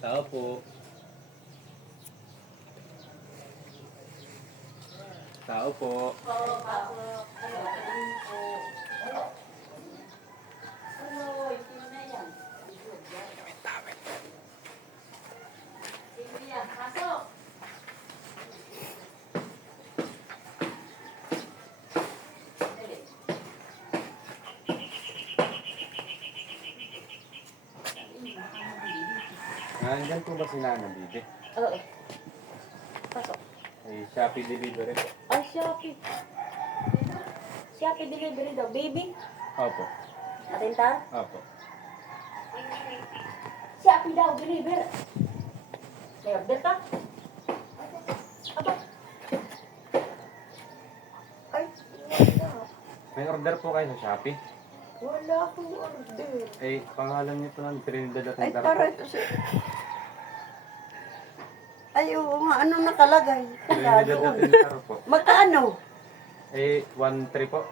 Tao po. Tao po. Nandyan po ba si Nana Bibi? Oo. Pasok. Ay, Shopee delivery po. Ay, Shopee. Shopee delivery daw. Baby. Opo. Atinta? Opo. Shopee daw. Deliver. May order ka? Aba. Ay, wala. May order po kayo sa Shopee? Wala akong order. Eh, pangalan niyo po ng Trinidad at Ay, Tara tara po. ito siya. Ay, oo nga, ano nakalagay? Kaya Trinidad at doon. Tara po. Magkano? Eh, 1-3 po.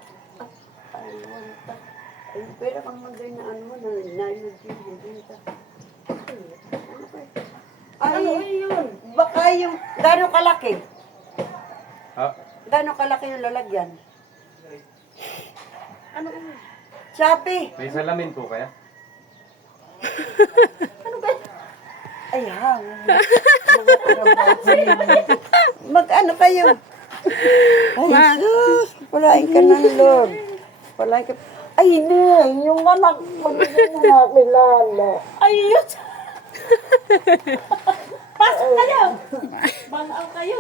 Ay, wala. Ay, pwede kang magay na ano, na nayod yung dito. Ano Ay, yun? baka yung, gano'ng kalaki? Ha? Gano'ng kalaki yung lalagyan? Ano yun? Shopee! May salamin po kaya? Ano ba? Ay, ha. Mag-ano kayo? Ay, sus! Palain ka ng Lord. Palain ka. Ay, hindi. Yung anak ko, hindi mo nakilala. Ayun! Pasok kayo! Bangaw kayo!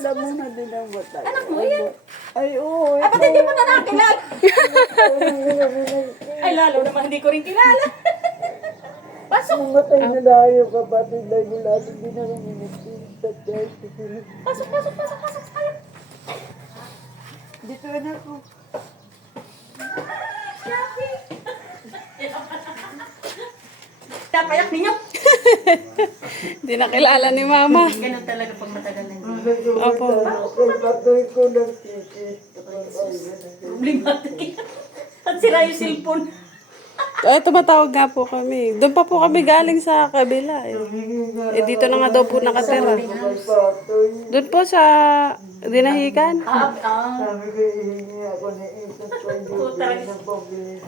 Alam mo na din ang batay. Anak mo yan? Ay, oo. Ay, ba't hindi mo na nakilala? Ay, lalo naman hindi ko rin kilala. Pasok! Matay na tayo, kapatid na yung lalo. Hindi na kami nagsinta. Pasok, pasok, pasok, pasok tayo. Dito na ako. Shopee! Napayak ninyo? Hindi nakilala ni Mama. Ganun talaga pag matagal na hindi. Opo. Patoy ko ng ticket. Problematic yan. At sira yung cellphone. Ay, tumatawag nga po kami. Doon pa po kami galing sa kabila eh. Eh, dito na nga daw po nakatira. Doon po sa dinahikan. Sabi ko, hihingi ako na isang 20 ng pabili.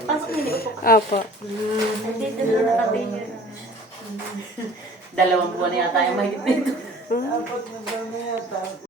Pasok hindi upo ka. Opo. Ay, dito na nakatingin. Dalawang buwan na yata yung mahigit dito. Dapat na dami yata.